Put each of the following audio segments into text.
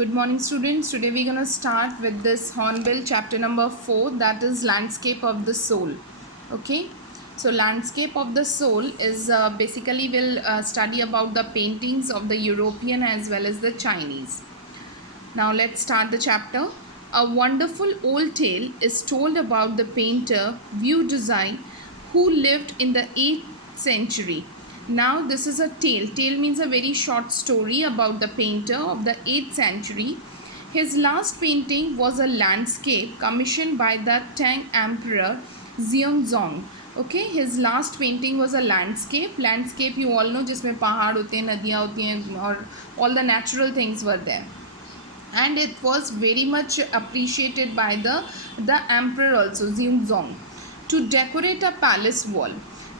Good morning, students. Today we're going to start with this Hornbill chapter number 4, that is Landscape of the Soul. Okay, so Landscape of the Soul is basically we'll study about the paintings of the European as well as the Chinese. Now let's start the chapter. A wonderful old tale is told about the painter Wu Dezai, who lived in the 8th century. Now this is a tale. Tale means a very short story about the painter of the 8th century. His last painting was a landscape commissioned by the Tang Emperor Xiongzong. Okay, his last painting was a landscape. Landscape you all know, जिसमें पहाड़ होते हैं, नदियाँ होती हैं और all the natural things were there. And it was very much appreciated by the emperor also, Xiongzong, to decorate a palace wall.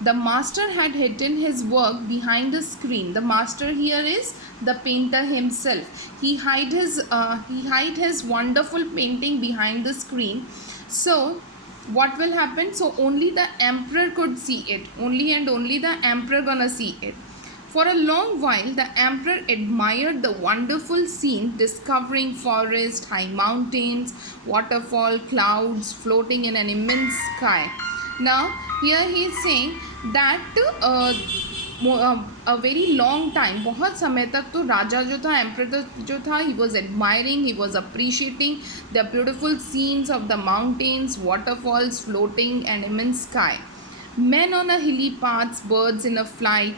The master had hidden his work behind the screen. The master here is the painter himself. He hide his wonderful painting behind the screen. So what will happen? So only the emperor could see it. Only and only the emperor gonna see it. For a long while, the emperor admired the wonderful scene, discovering forest, high mountains, waterfall, clouds floating in an immense sky. Now, here he is saying that a very long time, बहुत समय तक तो राजा जो था, emperor जो था, he was admiring, he was appreciating the beautiful scenes of the mountains, waterfalls floating and immense sky. Men on a hilly paths, birds in a flight.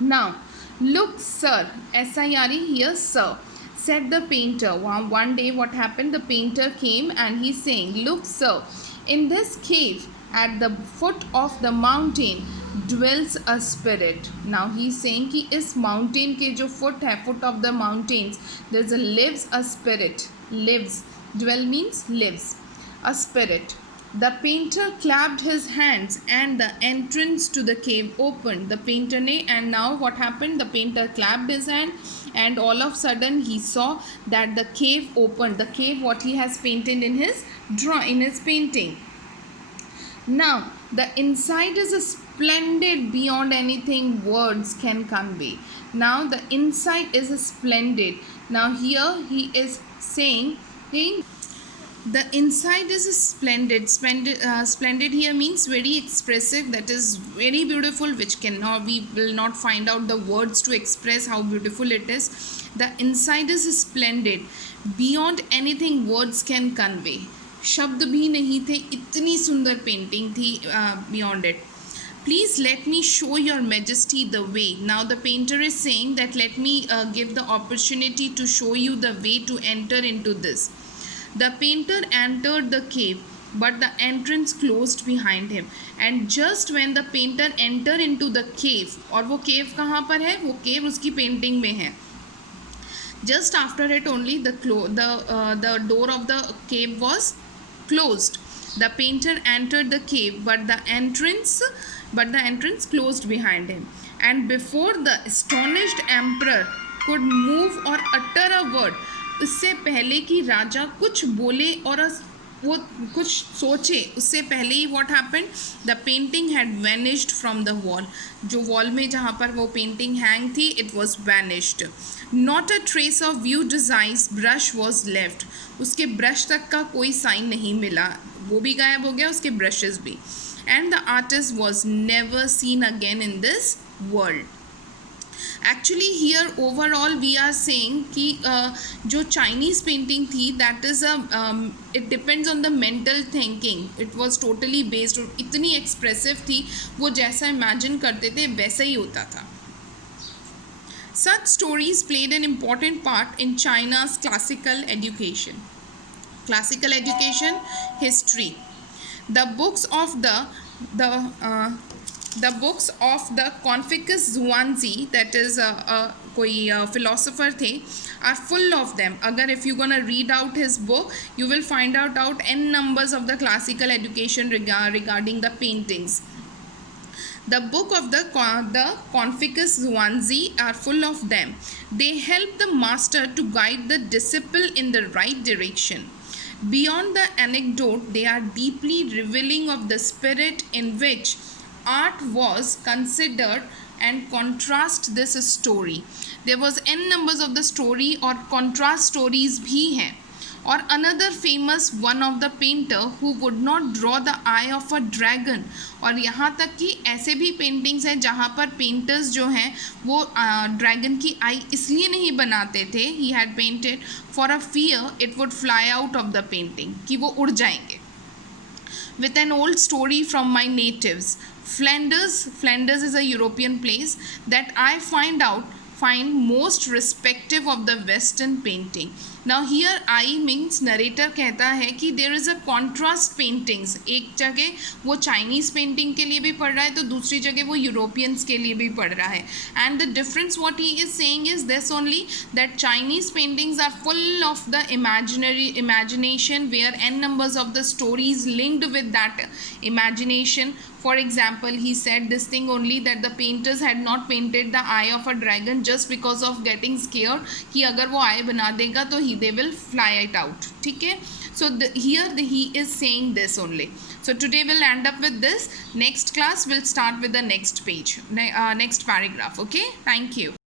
Now, look, sir, S-I-R-E here, sir, said the painter. One day what happened? The painter came and he's saying, look, sir, in this cave at the foot of the mountain dwells a spirit. Now he's saying कि इस mountain के जो foot है, foot of the mountains, lives a spirit. Lives. Dwell means lives. A spirit. The painter clapped his hands and the entrance to the cave opened. The painter ne, and now what happened? The painter clapped his hand and all of a sudden he saw that the cave opened. The cave what he has painted in his painting. Now the inside is splendid beyond anything words can convey. Now the inside is splendid. Now here he is saying the inside is splendid. Splendid here means very expressive, that is very beautiful, which cannot, we will not find out the words to express how beautiful it is. The inside is splendid beyond anything words can convey. शब्द भी नहीं थे, इतनी सुंदर painting थी beyond it. Please let me show your majesty the way. Now the painter is saying that let me give the opportunity to show you the way to enter into this. The painter entered the cave, but the entrance closed behind him. And just when the painter entered into the cave, और वो cave कहाँ पर है? वो cave उसकी painting में है. Just after it only the door of the cave was closed. The painter entered the cave, but the entrance closed behind him. And before the astonished emperor could move or utter a word, उससे पहले कि राजा कुछ बोले और वो कुछ सोचे, उससे पहले ही what happened? The painting had vanished from the wall. जो wall में जहाँ पर वो painting hang थी, it was vanished. Not a trace of Wu Dezai's brush was left. उसके brush तक का कोई sign नहीं मिला, वो भी गायब हो गया, उसके brushes भी. And the artist was never seen again in this world. Actually here overall we are saying कि जो Chinese painting थी, that is it depends on the mental thinking. It was totally based, इतनी expressive थी, वो जैसा imagine करते थे वैसा ही होता था. Such stories played an important part in China's classical education. Classical education, history. The books of the Confucius Zhuangzi, that is कोई philosopher थे, are full of them. अगर if you gonna read out his book, you will find out n numbers of the classical education regarding the paintings. The book of the Confucius Zhuangzi are full of them. They help the master to guide the disciple in the right direction. Beyond the anecdote, they are deeply revealing of the spirit in which art was considered and contrast this story. There was n numbers of the story और contrast stories भी हैं. और another famous one of the painter who would not draw the eye of a dragon. और यहाँ तक कि ऐसे भी पेंटिंग्स हैं जहाँ पर पेंटर्स जो हैं वो ड्रैगन की आई इसलिए नहीं बनाते थे. He had painted for a fear it would fly out of the painting, कि वो उड़ जाएंगे. With an old story from my natives, Flanders is a European place that I find most respective of the Western painting. Now here I means narrator कहता है कि there is a contrast paintings. एक जगह वो Chinese painting के लिए भी पढ़ रहा है तो दूसरी जगह वो Europeans के लिए भी पढ़ रहा है. And the difference what he is saying is this only, that Chinese paintings are full of the imagination where n numbers of the stories linked with that imagination. For example, he said this thing only, that the painters had not painted the eye of a dragon just because of getting scared कि अगर वो eye बना देगा तो they will fly it out. ठीक है. So he is saying this only. So today we'll end up with this. Next class we'll start with the next page, next paragraph. Okay. Thank you.